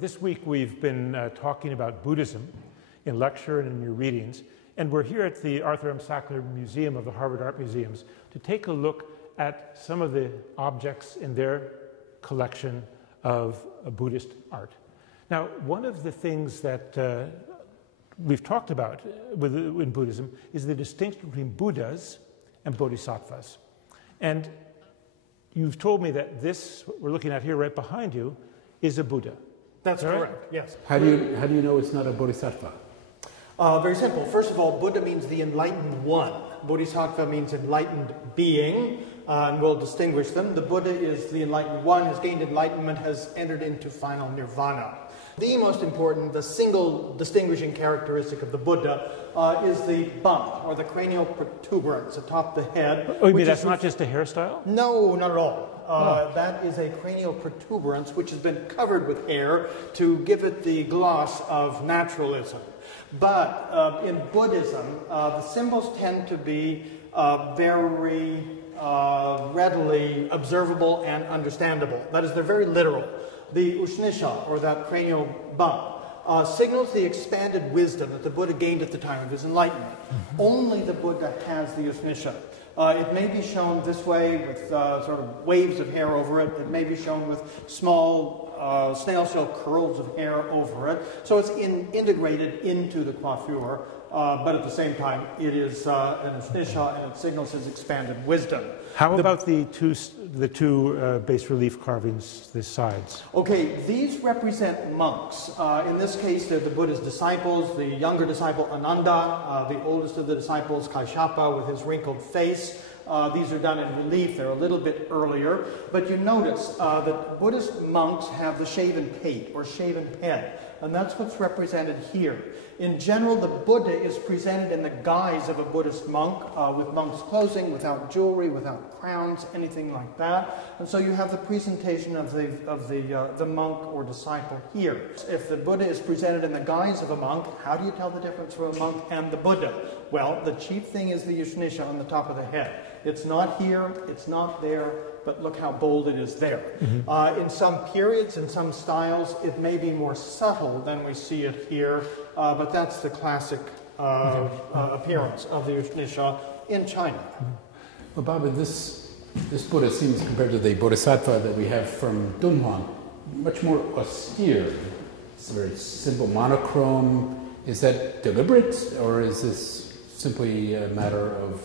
this week we've been talking about Buddhism in lecture and in your readings, and we're here at the Arthur M. Sackler Museum of the Harvard Art Museums to take a look at some of the objects in their collection of Buddhist art. Now, one of the things that we've talked about in Buddhism is the distinction between Buddhas and Bodhisattvas. And you've told me that this, what we're looking at here right behind you, is a Buddha. That's correct, yes. How do you know it's not a Bodhisattva? Very simple. First of all, Buddha means the enlightened one. Bodhisattva means enlightened being, and we'll distinguish them. The Buddha is the enlightened one, has gained enlightenment, has entered into final nirvana. The most important, the single distinguishing characteristic of the Buddha is the bump, or the cranial protuberance atop the head. Oh, you mean that's not just a hairstyle? No, not at all. That is a cranial protuberance which has been covered with hair to give it the gloss of naturalism. But in Buddhism, the symbols tend to be very readily observable and understandable. That is, they're very literal. The Ushnisha, or that cranial bump, signals the expanded wisdom that the Buddha gained at the time of his enlightenment. Only the Buddha has the Ushnisha. It may be shown this way with sort of waves of hair over it. It may be shown with small snail shell curls of hair over it. So it's integrated into the coiffure, but at the same time it is an Ushnisha, and it signals his expanded wisdom. How about the two bas relief carvings, the sides? Okay, these represent monks. In this case, they're the Buddha's disciples, the younger disciple Ananda, the oldest of the disciples Kaishapa with his wrinkled face. These are done in relief. They're a little bit earlier. But you notice that Buddhist monks have the shaven pate or shaven head. And that's what's represented here. In general, the Buddha is presented in the guise of a Buddhist monk, with monk's clothing, without jewelry, without crowns, anything like that. And so you have the presentation of the monk or disciple here. If the Buddha is presented in the guise of a monk, how do you tell the difference from a monk and the Buddha? Well, the chief thing is the Ushnisha on the top of the head. It's not here, it's not there, but look how bold it is there. In some periods, in some styles, it may be more subtle than we see it here, but that's the classic appearance of the Ushnisha in China. Well, Baba, this Buddha seems, compared to the Bodhisattva that we have from Dunhuang, much more austere. It's a very simple monochrome. Is that deliberate, or is this simply a matter of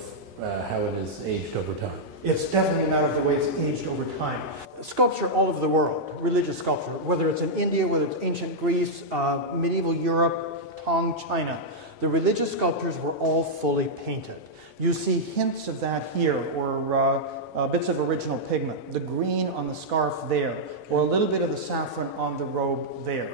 how it is aged over time? It's definitely a matter of the way it's aged over time. Sculpture all over the world, religious sculpture, whether it's in India, whether it's ancient Greece, medieval Europe, Tang China, the religious sculptures were all fully painted. You see hints of that here, or bits of original pigment, the green on the scarf there, or a little bit of the saffron on the robe there.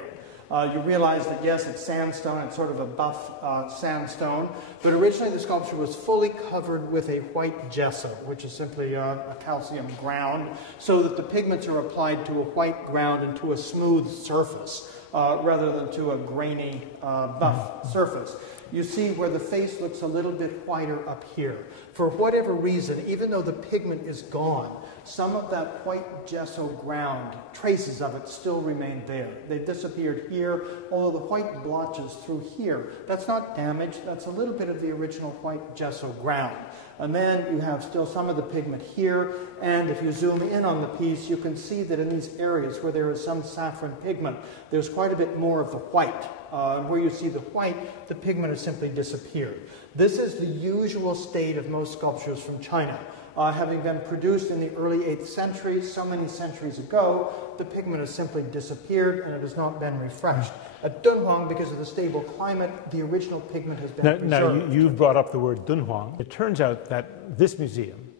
You realize that, yes, it's sandstone, it's sort of a buff sandstone, but originally the sculpture was fully covered with a white gesso, which is simply a calcium ground, so that the pigments are applied to a white ground and to a smooth surface, rather than to a grainy buff surface. You see where the face looks a little bit whiter up here. For whatever reason, even though the pigment is gone, some of that white gesso ground, traces of it, still remain there. They disappeared here, although the white blotches through here. That's not damage, that's a little bit of the original white gesso ground. And then you have still some of the pigment here, and if you zoom in on the piece, you can see that in these areas where there is some saffron pigment, there's quite a bit more of the white. And where you see the white, the pigment has simply disappeared. This is the usual state of most sculptures from China. Having been produced in the early 8th century, so many centuries ago, the pigment has simply disappeared and it has not been refreshed. At Dunhuang, because of the stable climate, the original pigment has been preserved. Now, you've brought up the word Dunhuang. It turns out that this museum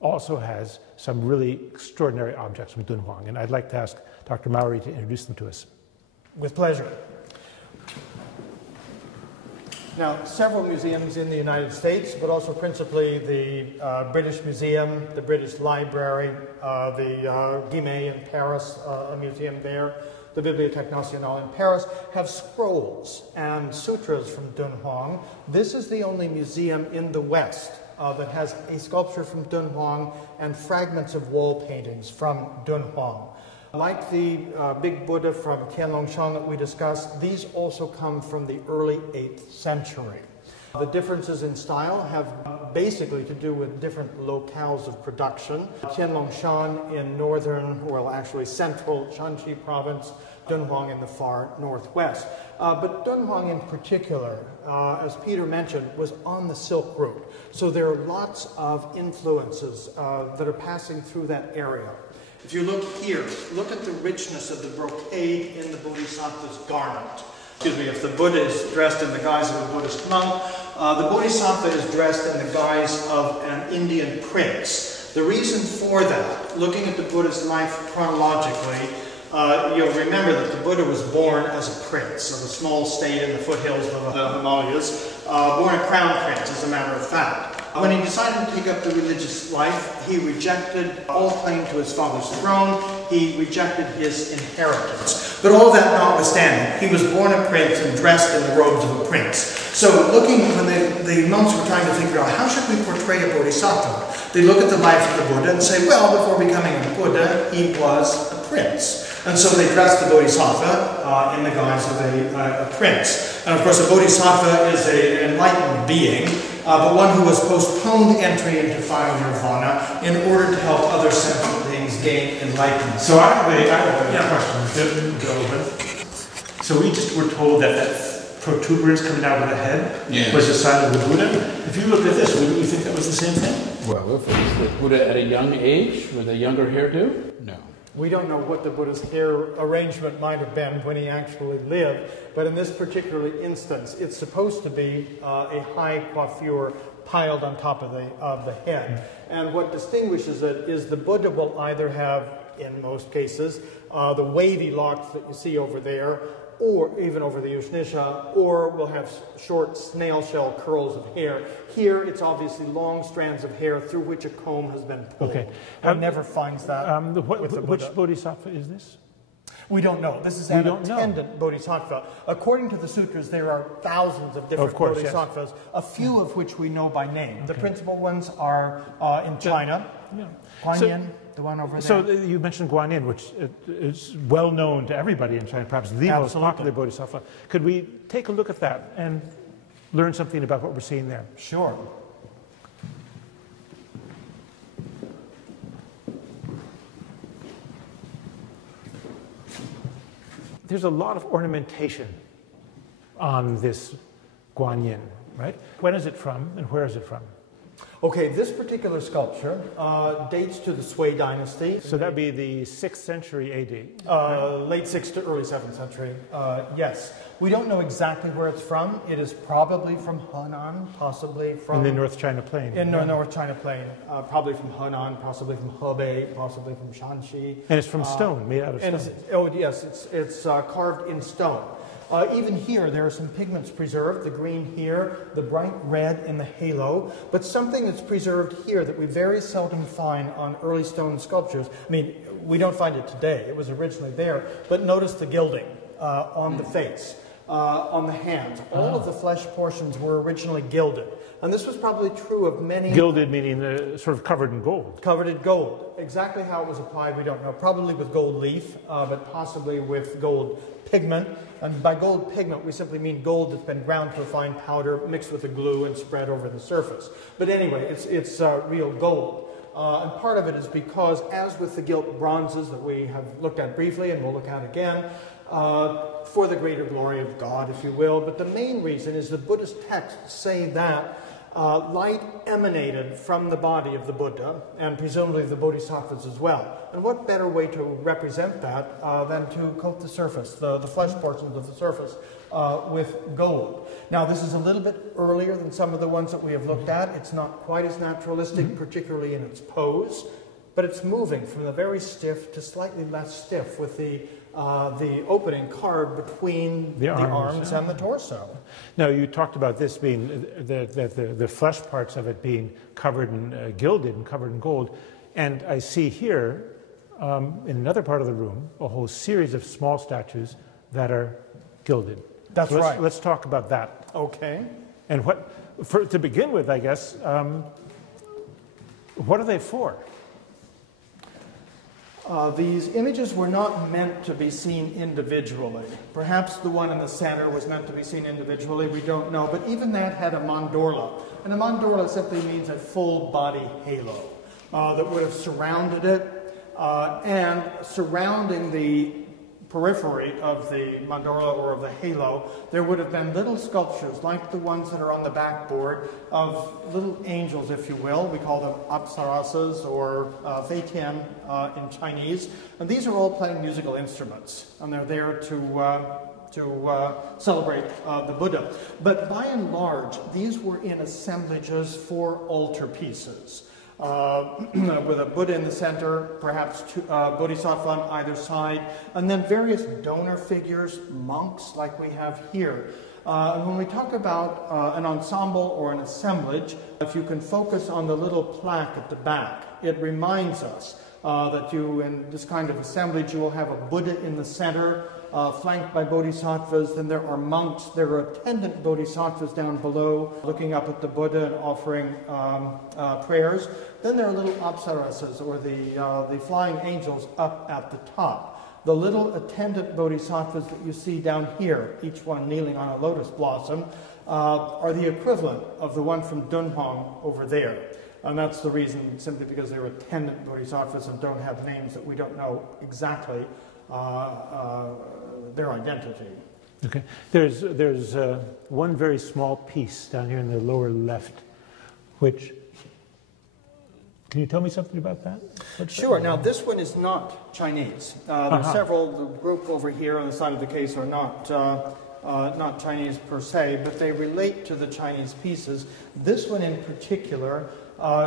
also has some really extraordinary objects from Dunhuang, and I'd like to ask Dr. Mowry to introduce them to us. With pleasure. Now, several museums in the United States, but also principally the British Museum, the British Library, the Guimet in Paris, a museum there, the Bibliothèque Nationale in Paris, have scrolls and sutras from Dunhuang. This is the only museum in the West that has a sculpture from Dunhuang and fragments of wall paintings from Dunhuang. Like the big Buddha from Tianlongshan that we discussed, these also come from the early 8th century. The differences in style have basically to do with different locales of production. Tianlongshan in northern, well actually central Shanxi province, Dunhuang in the far northwest. But Dunhuang in particular, as Peter mentioned, was on the Silk Route. So there are lots of influences that are passing through that area. If you look here, look at the richness of the brocade in the Bodhisattva's garment. Excuse me, if the Buddha is dressed in the guise of a Buddhist monk, the Bodhisattva is dressed in the guise of an Indian prince. The reason for that, looking at the Buddha's life chronologically, you'll remember that the Buddha was born as a prince of a small state in the foothills of the Himalayas, born a crown prince, as a matter of fact. When he decided to take up the religious life, he rejected all claim to his father's throne. He rejected his inheritance. But all that notwithstanding, he was born a prince and dressed in the robes of a prince. So looking, when the monks were trying to figure out how should we portray a bodhisattva, they look at the life of the Buddha and say, well, before becoming a Buddha, he was a prince. And so they dressed the bodhisattva in the guise of a prince. And of course, a bodhisattva is an enlightened being, but one who has postponed entry into final nirvana in order to help other sentient beings gain enlightenment. So I have a question. So we just were told that protuberance coming out of the head was a sign of the Buddha. If you looked at this, wouldn't you think that was the same thing? Well, if it was the Buddha at a young age with a younger hairdo, no. We don't know what the Buddha's hair arrangement might have been when he actually lived, but in this particular instance, it's supposed to be a high coiffure piled on top of the head. And what distinguishes it is the Buddha will either have, in most cases, the wavy locks that you see over there, or even over the Ushnisha, or will have short snail shell curls of hair. Here, it's obviously long strands of hair through which a comb has been pulled. Okay. One never finds that with the Buddha. Which bodhisattva is this? We don't know. This is an attendant bodhisattva. According to the sutras, there are thousands of different bodhisattvas, a few of which we know by name. Okay. The principal ones are in China. Guanyin, the one over there. So you mentioned Guanyin, which is well known to everybody in China, perhaps the most popular bodhisattva. Could we take a look at that and learn something about what we're seeing there? Sure. There's a lot of ornamentation on this Guanyin, right? When is it from and where is it from? Okay, this particular sculpture dates to the Sui dynasty. So that'd be the 6th century AD? Late 6th to early 7th century, yes. We don't know exactly where it's from. It is probably from Henan, possibly from... In the North China Plain. In the North China Plain. Probably from Henan, possibly from Hebei, possibly from Shanxi. And it's from stone, made out of stone. Oh, yes, it's carved in stone. Even here, there are some pigments preserved, the green here, the bright red in the halo, but something that's preserved here that we very seldom find on early stone sculptures. I mean, we don't find it today. It was originally there, but notice the gilding on the face, on the hands. All of the flesh portions were originally gilded. And this was probably true of many... Gilded meaning sort of covered in gold. Covered in gold. Exactly how it was applied, we don't know. Probably with gold leaf, but possibly with gold pigment. And by gold pigment, we simply mean gold that's been ground to a fine powder, mixed with a glue and spread over the surface. But anyway, it's real gold. And part of it is because, as with the gilt bronzes that we have looked at briefly and we'll look at again, for the greater glory of God, if you will. But the main reason is the Buddhist texts say that light emanated from the body of the Buddha, and presumably the Bodhisattvas as well. And what better way to represent that than to coat the surface, the flesh portions of the surface, with gold. Now, this is a little bit earlier than some of the ones that we have looked at. It's not quite as naturalistic, particularly in its pose, but it's moving from the very stiff to slightly less stiff with the opening carved between the arms and the torso. Now, you talked about this being, the flesh parts of it being covered in, gilded and covered in gold. And I see here, in another part of the room, a whole series of small statues that are gilded. That's right. Let's talk about that. Okay. And to begin with, I guess, what are they for? These images were not meant to be seen individually. Perhaps the one in the center was meant to be seen individually, we don't know, but even that had a mandorla. And a mandorla simply means a full body halo that would have surrounded it, and surrounding the periphery of the mandorla or of the halo, there would have been little sculptures like the ones that are on the backboard of little angels, if you will. We call them apsarasas or fei tian in Chinese. And these are all playing musical instruments, and they're there to celebrate the Buddha. But by and large, these were in assemblages for altar pieces. With a Buddha in the center, perhaps two, Bodhisattva on either side, and then various donor figures, monks like we have here. And when we talk about an ensemble or an assemblage, if you can focus on the little plaque at the back, it reminds us that in this kind of assemblage, you will have a Buddha in the center, flanked by bodhisattvas. Then there are monks. There are attendant bodhisattvas down below, looking up at the Buddha and offering prayers. Then there are little apsarasas, or the flying angels, up at the top. The little attendant bodhisattvas that you see down here, each one kneeling on a lotus blossom, are the equivalent of the one from Dunhuang over there. And that's the reason, simply because they're attendant bodhisattvas and don't have names that we don't know exactly their identity. Okay. There's one very small piece down here in the lower left, which, can you tell me something about that? Sure. Now, this one is not Chinese. There's several. The group over here on the side of the case are not Chinese per se, but they relate to the Chinese pieces. This one in particular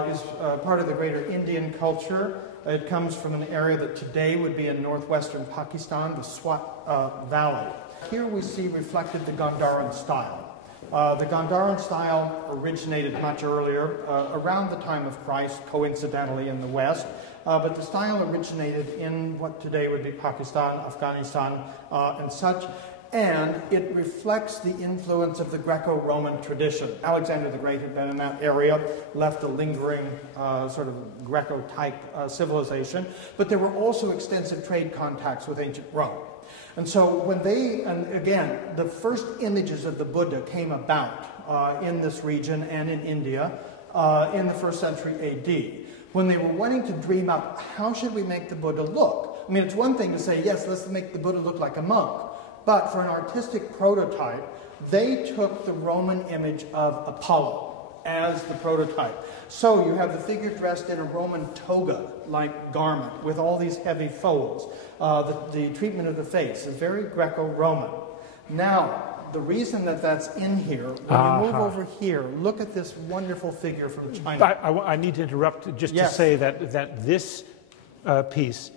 is part of the greater Indian culture. It comes from an area that today would be in northwestern Pakistan, the Swat Valley. Here we see reflected the Gandharan style. The Gandharan style originated much earlier, around the time of Christ, coincidentally in the West, but the style originated in what today would be Pakistan, Afghanistan, and such. And it reflects the influence of the Greco-Roman tradition. Alexander the Great had been in that area, left a lingering sort of Greco-type civilization. But there were also extensive trade contacts with ancient Rome. And so when and again, the first images of the Buddha came about in this region and in India in the 1st century AD. When they were wanting to dream up, how should we make the Buddha look? I mean, it's one thing to say, yes, let's make the Buddha look like a monk. But for an artistic prototype, they took the Roman image of Apollo as the prototype. So you have the figure dressed in a Roman toga-like garment with all these heavy folds. The treatment of the face is very Greco-Roman. Now, the reason that that's in here, when you move over here, look at this wonderful figure from China. I need to interrupt just to say that this piece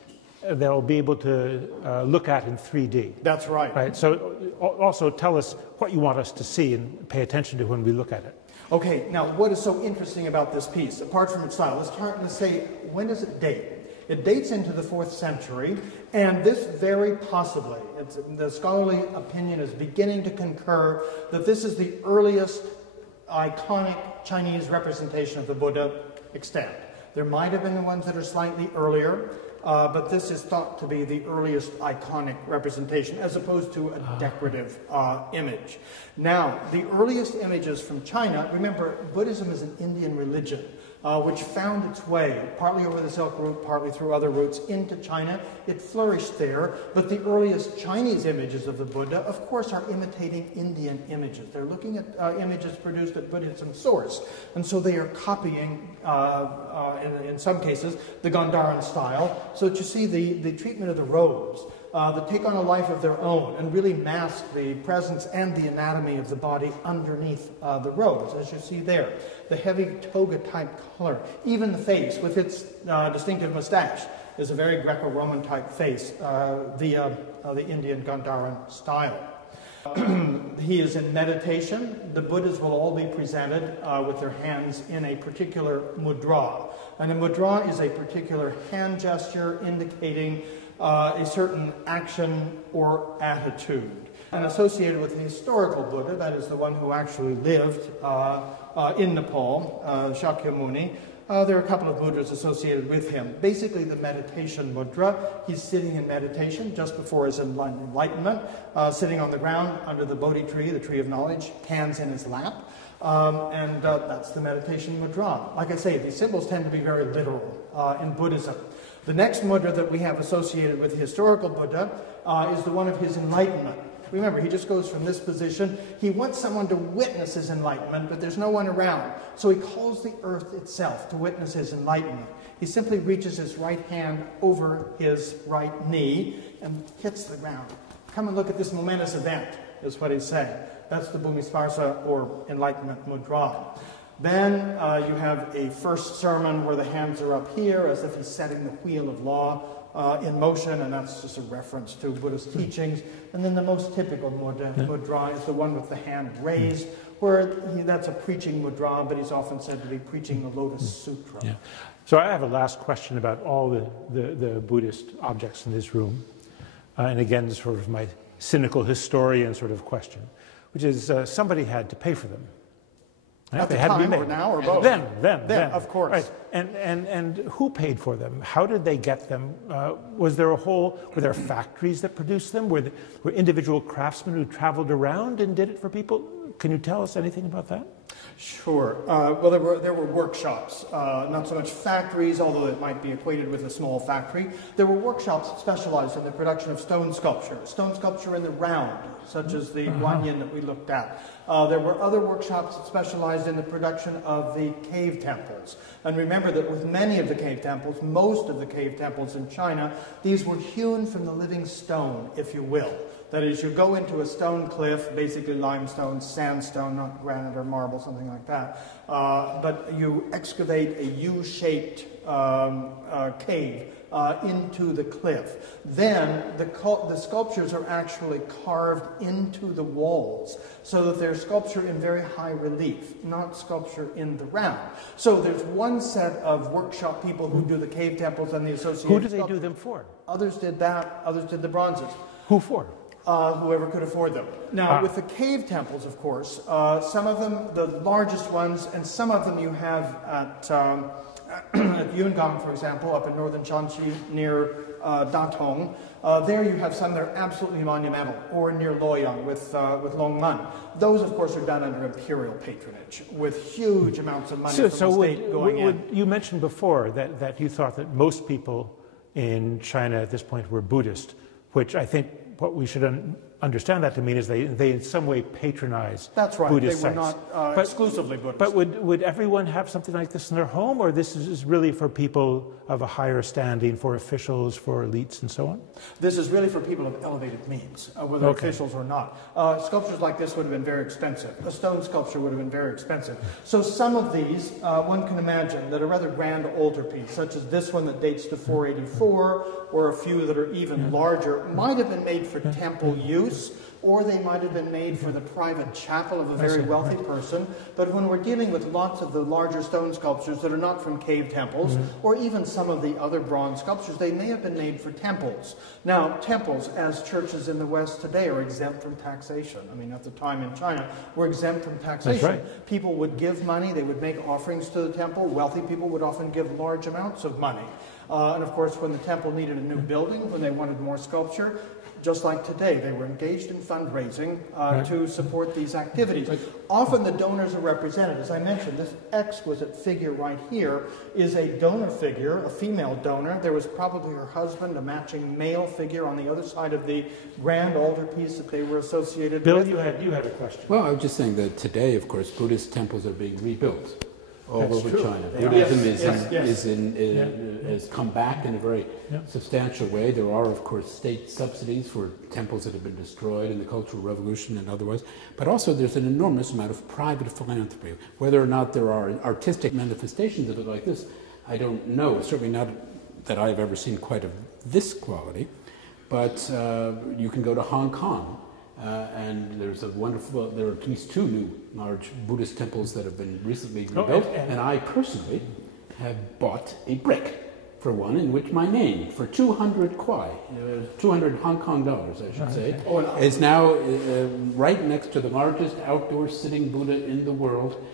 they'll be able to look at in 3D. That's right. Right. So also tell us what you want us to see and pay attention to when we look at it. Okay, now what is so interesting about this piece, apart from its style? Let's start to say, when does it date? It dates into the 4th century, and this very possibly, the scholarly opinion is beginning to concur that this is the earliest iconic Chinese representation of the Buddha extant. There might have been the ones that are slightly earlier, but this is thought to be the earliest iconic representation, as opposed to a decorative image. Now, the earliest images from China, remember, Buddhism is an Indian religion, which found its way, partly over the Silk Route, partly through other routes, into China. It flourished there, but the earliest Chinese images of the Buddha, of course, are imitating Indian images. They're looking at images produced at Buddhism source, and so they are copying, in some cases, the Gandharan style, so that you see the treatment of the robes, that take on a life of their own and really mask the presence and the anatomy of the body underneath the robes, as you see there. The heavy toga-type color, even the face with its distinctive mustache, is a very Greco-Roman type face via the Indian Gandharan style. He is in meditation. The Buddhas will all be presented with their hands in a particular mudra. And a mudra is a particular hand gesture indicating a certain action or attitude. And associated with the historical Buddha, that is the one who actually lived in Nepal, Shakyamuni, There are a couple of mudras associated with him. Basically, the meditation mudra. He's sitting in meditation just before his enlightenment, sitting on the ground under the Bodhi tree, the tree of knowledge, hands in his lap. That's the meditation mudra. Like I say, these symbols tend to be very literal in Buddhism. The next mudra that we have associated with the historical Buddha is the one of his enlightenment. Remember, he just goes from this position. He wants someone to witness his enlightenment, but there's no one around. So he calls the earth itself to witness his enlightenment. He simply reaches his right hand over his right knee and hits the ground. Come and look at this momentous event, is what he's saying. That's the Bhumisparsa, or enlightenment mudra. Then you have a first sermon where the hands are up here, as if he's setting the wheel of law in motion, and that's just a reference to Buddhist teachings. And then the most typical mudra is the one with the hand raised, where that's a preaching mudra, but he's often said to be preaching the Lotus Sutra. Yeah. So I have a last question about all the Buddhist objects in this room. And again, sort of my cynical historian sort of question, which is somebody had to pay for them. At they the had to be time, made. or now, or both? Then, of course. Right. And who paid for them? How did they get them? Were there factories that produced them? Were individual craftsmen who traveled around and did it for people? Can you tell us anything about that? Sure. Well, there were workshops, not so much factories, although it might be equated with a small factory. There were workshops that specialized in the production of stone sculpture in the round, such as the Guanyin that we looked at. There were other workshops that specialized in the production of the cave temples. And remember that with many of the cave temples, most of the cave temples in China, these were hewn from the living stone, if you will. That is, you go into a stone cliff, basically limestone, sandstone, not granite or marble, something like that, but you excavate a U-shaped cave into the cliff. Then the sculptures are actually carved into the walls, so that they're sculpture in very high relief, not sculpture in the round. So there's one set of workshop people who do the cave temples and the associated Who do they sculptures. do them for? Others did that, others did the bronzes. Who for? Whoever could afford them. Now, with the cave temples, of course, some of them, the largest ones, and some of them you have at Yungang, for example, up in northern Shanxi near Datong. There you have some that are absolutely monumental, or near Luoyang with Longmen. Those, of course, are done under imperial patronage, with huge amounts of money from the state going in. You mentioned before that you thought that most people in China at this point were Buddhist, which I think what we should understand that to mean is they in some way patronize That's right. Buddhist they were sites. not exclusively Buddhist. But would everyone have something like this in their home, or this is really for people of a higher standing, for officials, for elites, and so on? This is really for people of elevated means, whether officials or not. Sculptures like this would have been very expensive. A stone sculpture would have been very expensive. So some of these, one can imagine that a rather grand altarpiece, such as this one that dates to 484, or a few that are even larger, might have been made for temple use, or they might have been made for the private chapel of a very wealthy person. But when we're dealing with lots of the larger stone sculptures that are not from cave temples, or even some of the other bronze sculptures, they may have been made for temples. Now, temples, as churches in the West today, are exempt from taxation. I mean, at the time in China, were exempt from taxation. That's right. People would give money, they would make offerings to the temple. Wealthy people would often give large amounts of money. And of course, when the temple needed a new building, when they wanted more sculpture, just like today, they were engaged in fundraising to support these activities. Often the donors are represented. As I mentioned, this exquisite figure right here is a donor figure, a female donor. There was probably her husband, a matching male figure on the other side of the grand altarpiece that they were associated Bill, with. you had a question. Well, I was just saying that today, of course, Buddhist temples are being rebuilt all over China. Buddhism has come back in a very substantial way. There are, of course, state subsidies for temples that have been destroyed in the Cultural Revolution and otherwise. But also there's an enormous amount of private philanthropy. Whether or not there are artistic manifestations of it like this, I don't know. Certainly not that I've ever seen quite of this quality. But you can go to Hong Kong. And there are at least 2 new large Buddhist temples that have been recently rebuilt. And I personally have bought a brick for one in which my name, for 200 kwai, 200 Hong Kong dollars, I should say, is now right next to the largest outdoor sitting Buddha in the world.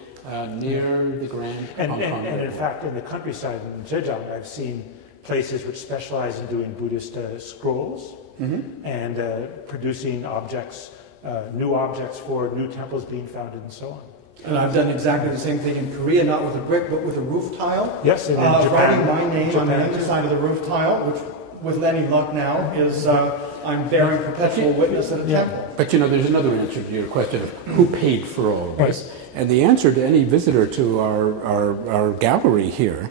near the Grand Hong Kong And in Airport. fact, in the countryside in Zhejiang, I've seen places which specialize in doing Buddhist scrolls and producing objects, new objects for new temples being founded and so on. And I've done exactly the same thing in Korea, not with a brick, but with a roof tile. Yes, and in Japan. Writing my name on the Japan, underside of the roof tile, which with any luck now is I'm bearing perpetual witness at a temple. But you know, there's another answer to your question of who paid for all of this. And the answer to any visitor to our gallery here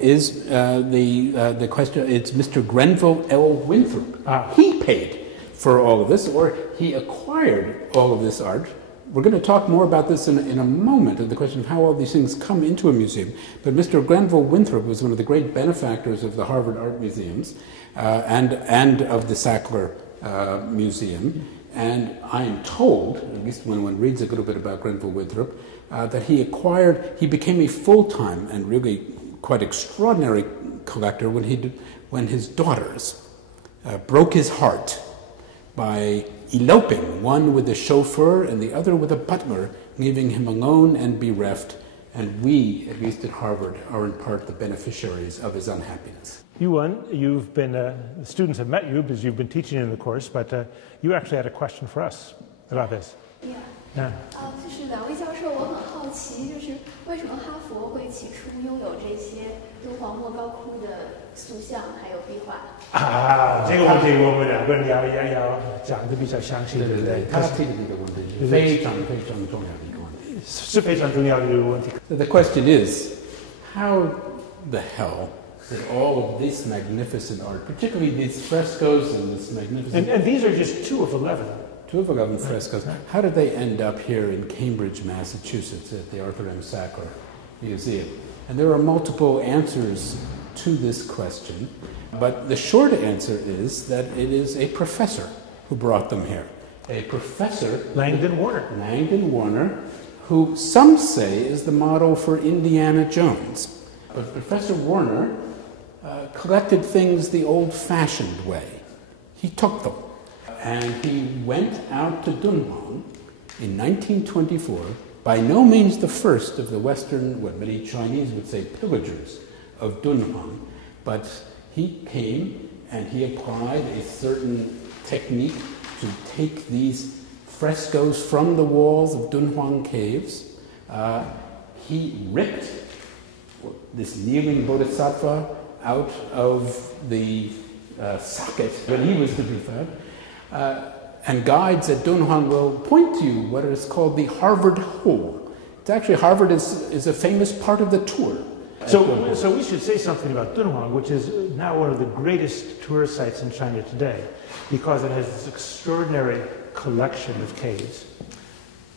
is the question, it's Mr. Grenville L. Winthrop. He paid for all of this, or he acquired all of this art. We're going to talk more about this in a moment, and the question of how all these things come into a museum. But Mr. Grenville Winthrop was one of the great benefactors of the Harvard Art Museums and of the Sackler Museum. And I am told, at least when one reads a little bit about Grenville Winthrop, that he became a full-time and really quite extraordinary collector when his daughters broke his heart by eloping, one with a chauffeur and the other with a butler, leaving him alone and bereft. And we, at least at Harvard, are in part the beneficiaries of his unhappiness. Yuan, you've been, the students have met you because you've been teaching in the course, but you actually had a question for us about this. Yeah. 就是两位教授，我很好奇，就是为什么哈佛会起初拥有这些敦煌莫高窟的塑像还有壁画？这个问题我们两个人要讲的比较详细，对不对？他这个问题是非常非常重要的一个问题，是非常重要的一个问题。So the question is, how the hell did all of this magnificent art, particularly these frescoes and this magnificent... And these are just 2 of 11. 2 of 11 frescoes. How did they end up here in Cambridge, Massachusetts at the Arthur M. Sackler Museum? And there are multiple answers to this question, but the short answer is that it is a professor who brought them here. A professor... Langdon Warner, who some say is the model for Indiana Jones. But Professor Warner collected things the old-fashioned way. He took them. And he went out to Dunhuang in 1924, by no means the first of the Western, what many Chinese would say, pillagers of Dunhuang, but he came and he applied a certain technique to take these frescoes from the walls of Dunhuang caves. He ripped this kneeling bodhisattva out of the socket when he was to be found. And guides at Dunhuang will point to you what is called the Harvard Hole. It's actually, Harvard is a famous part of the tour. So we should say something about Dunhuang, which is now one of the greatest tourist sites in China today, because it has this extraordinary collection of caves.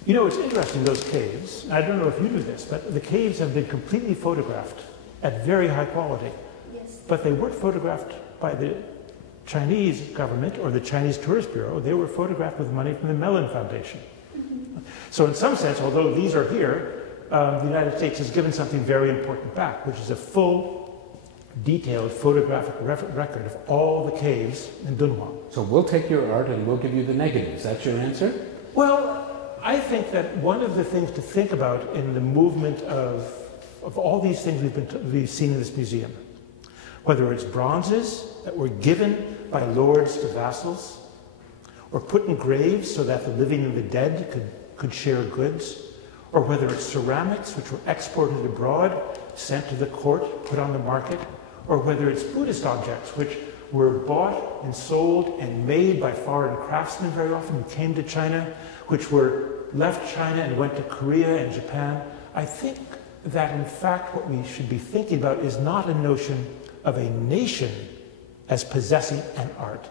You know, it's interesting, those caves, I don't know if you knew this, but the caves have been completely photographed at very high quality. Yes. But they weren't photographed by the Chinese government or the Chinese Tourist Bureau. They were photographed with money from the Mellon Foundation. So in some sense, although these are here, the United States has given something very important back, which is a full, detailed photographic record of all the caves in Dunhuang. So we'll take your art and we'll give you the negatives. That's your answer? Well, I think that one of the things to think about in the movement of all these things we've seen in this museum, whether it's bronzes that were given by lords to vassals, or put in graves so that the living and the dead could share goods, or whether it's ceramics which were exported abroad, sent to the court, put on the market, or whether it's Buddhist objects which were bought and sold and made by foreign craftsmen very often who came to China, which were left China and went to Korea and Japan. I think that in fact what we should be thinking about is not a notion of a nation as possessing an art,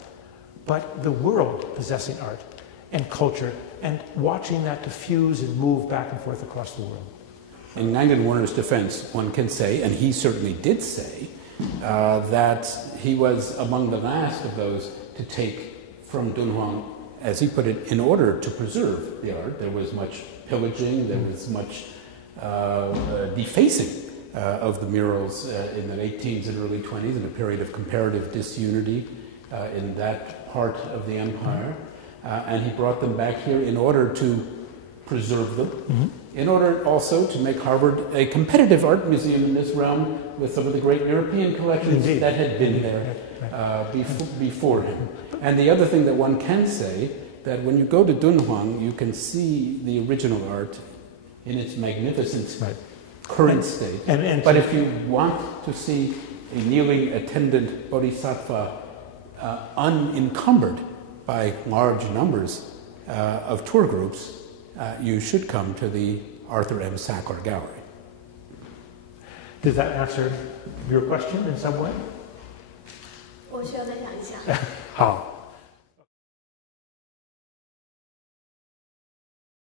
but the world possessing art and culture, and watching that diffuse and move back and forth across the world. In Langdon Warner's defense, one can say, and he certainly did say, that he was among the last of those to take from Dunhuang, as he put it, in order to preserve the art. There was much pillaging, there was much defacing of the murals in the late teens and early 20s, in a period of comparative disunity in that part of the empire. And he brought them back here in order to preserve them, in order also to make Harvard a competitive art museum in this realm with some of the great European collections that had been there before him. And the other thing that one can say, that when you go to Dunhuang, you can see the original art in its magnificent current state. But if you want to see a kneeling attendant bodhisattva unencumbered by large numbers of tour groups, you should come to the Arthur M. Sackler Gallery. Does that answer your question in some way? 我需要再想一想。好。